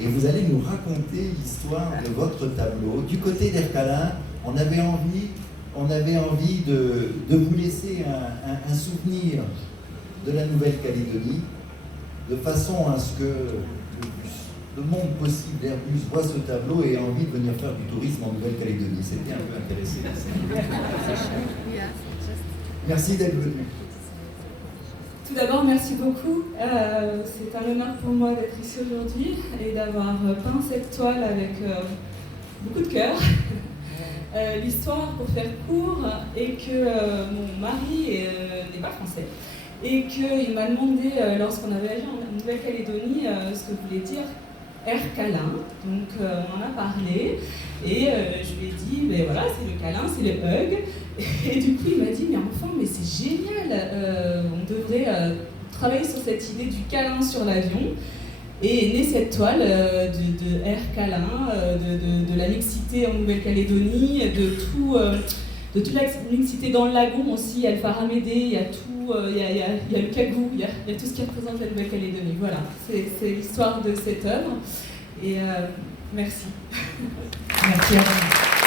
et vous allez nous raconter l'histoire de votre tableau. Du côté d'Ercalin, on avait envie de vous laisser un souvenir de la Nouvelle-Calédonie, de façon à ce que le monde possible d'Airbus voit ce tableau et ait envie de venir faire du tourisme en Nouvelle-Calédonie. C'était un peu intéressant. Merci d'être venu. Tout d'abord, merci beaucoup. C'est un honneur pour moi d'être ici aujourd'hui et d'avoir peint cette toile avec beaucoup de cœur. L'histoire, pour faire court, est que mon mari n'est pas français et qu'il m'a demandé, lorsqu'on avait agi en Nouvelle-Calédonie, ce que voulait dire Ercalin. Donc on en a parlé et je lui ai dit, ben voilà, c'est le câlin, c'est le hug. Et du coup il m'a dit, mais enfin, mais c'est génial, on devrait travailler sur cette idée du câlin sur l'avion. Et est née cette toile de Ercalin, de la mixité en Nouvelle-Calédonie, de toute la mixité dans le lagon aussi. Il y a le Faramédé, il y a tout, il y a le Kagou, il y a tout ce qui représente la Nouvelle-Calédonie. Voilà, c'est l'histoire de cette œuvre. Et merci. Merci à vous.